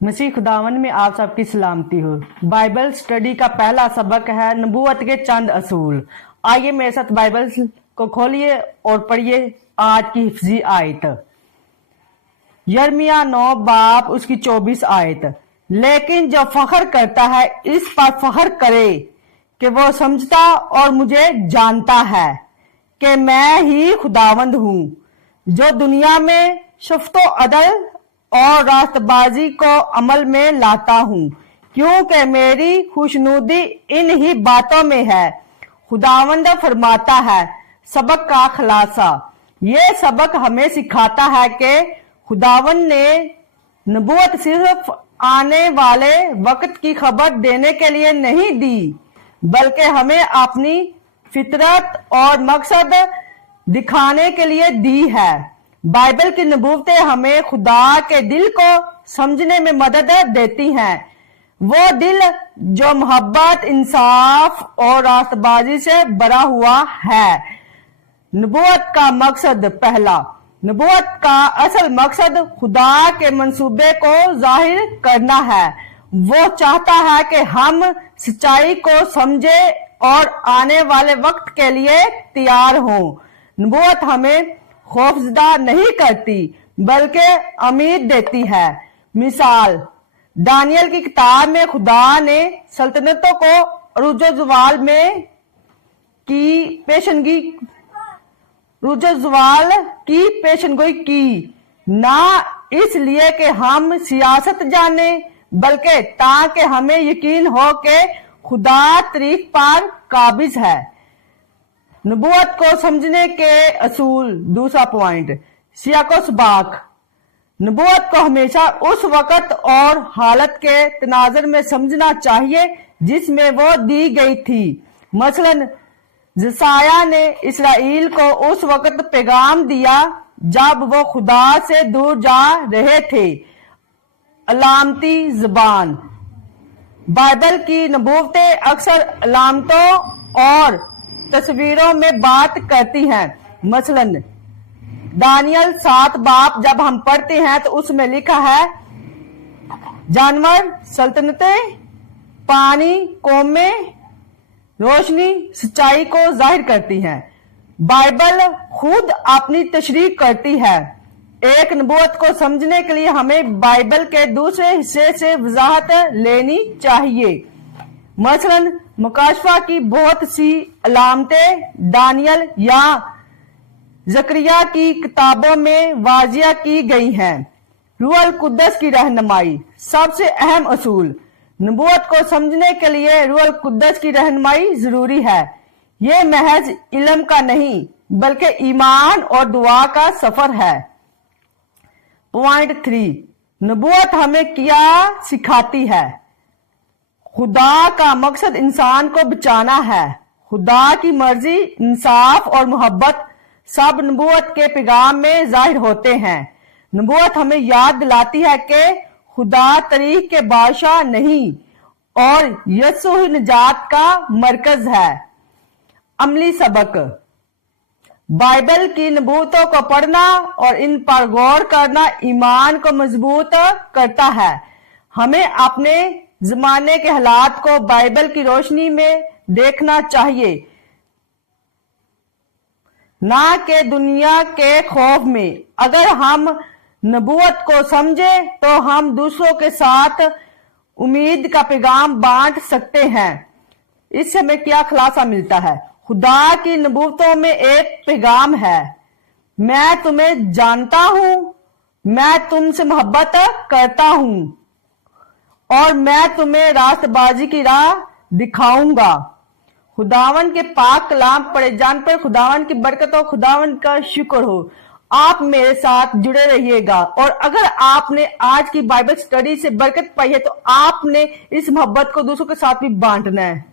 मसीह खुदावन में आप सबकी सलामती हो। बाइबल स्टडी का पहला सबक है नबूवत के चंद असूल। आइए मेरे साथ बाइबल को खोलिए और पढ़िए आज की हिफ्जी आयत। यर्मिया 9 बाब उसकी 24 आयत। लेकिन जो फख्र करता है इस पर फख्र करे कि वो समझता और मुझे जानता है कि मैं ही खुदावंद हूँ, जो दुनिया में शफ्तो अदल और रास्तबाजी को अमल में लाता हूँ, क्योंकि मेरी खुशनुदी इन ही बातों में है। खुदावंद फरमाता है। सबक का खुलासा। ये सबक हमें सिखाता है कि खुदावंद ने नबूवत सिर्फ आने वाले वक्त की खबर देने के लिए नहीं दी, बल्कि हमें अपनी फितरत और मकसद दिखाने के लिए दी है। बाइबल की नबूवतें हमें खुदा के दिल को समझने में मदद देती हैं। वो दिल जो मोहब्बत, इंसाफ और रास्तबाजी से भरा हुआ है। नबूवत का मकसद। पहला, नबूवत का असल मकसद खुदा के मंसूबे को जाहिर करना है। वो चाहता है कि हम सच्चाई को समझे और आने वाले वक्त के लिए तैयार हों। नबूवत हमें खौफजदा नहीं करती बल्कि उम्मीद देती है। मिसाल, दानियल की किताब में खुदा ने सल्तनतों को अरूज-ओ-ज़वाल की पेशनगोई की, ना इसलिए कि हम सियासत जाने, बल्कि ताकि हमें यकीन हो कि खुदा तारीफ पर काबिज है। नबूवत को समझने के असूल। दूसरा पॉइंट, सियाको सबाक। नबूवत को हमेशा उस वक्त और हालत के तनाज़ुर में समझना चाहिए जिसमें वो दी गई थी। मसलन जसाया ने इसराइल को उस वक्त पैगाम दिया जब वो खुदा से दूर जा रहे थे। अलामती ज़बान। बाइबल की नबूवतें अक्सर अलामतों और तस्वीरों में बात करती हैं। मसलन दानियल 7 बाब जब हम पढ़ते हैं तो उसमें लिखा है, जानवर, सल्तनतें, पानी, कौमें, रोशनी सच्चाई को जाहिर करती हैं। बाइबल खुद अपनी तशरीह करती है। एक नबूवत को समझने के लिए हमें बाइबल के दूसरे हिस्से से वजाहत लेनी चाहिए। मसलन मुकाशफा की बहुत सी अलामतें दानियल या ज़करिया की किताबों में वाजिया की गई हैं। रूहुल कुद्दस की रहनुमाई। सबसे अहम असूल। नबूवत को समझने के लिए रूहुल कुद्दस की रहनुमाई जरूरी है। ये महज इल्म का नहीं बल्कि ईमान और दुआ का सफर है। पॉइंट 3, नबूवत हमें क्या सिखाती है। खुदा का मकसद इंसान को बचाना है। खुदा की मर्जी, इंसाफ और मोहब्बत सब नबूवत के पैगाम में जाहिर होते हैं। नबूवत हमें याद दिलाती है कि खुदा तारीख के बादशाह नहीं और यसू ही निजात का मरकज है। अमली सबक। बाइबल की नबूवतों को पढ़ना और इन पर गौर करना ईमान को मजबूत करता है। हमें अपने जमाने के हालात को बाइबल की रोशनी में देखना चाहिए, ना कि दुनिया के खौफ में। अगर हम नबूवत को समझे तो हम दूसरों के साथ उम्मीद का पैगाम बांट सकते हैं। इससे हमें क्या खुलासा मिलता है। खुदा की नबूवतों में एक पैगाम है, मैं तुम्हें जानता हूं, मैं तुमसे मोहब्बत करता हूं और मैं तुम्हें रास्तबाजी की राह दिखाऊंगा। खुदावन के पाक कलाम पढ़े जान पर खुदावन की बरकत और खुदावन का शुक्र हो। आप मेरे साथ जुड़े रहिएगा और अगर आपने आज की बाइबल स्टडी से बरकत पाई है तो आपने इस मोहब्बत को दूसरों के साथ भी बांटना है।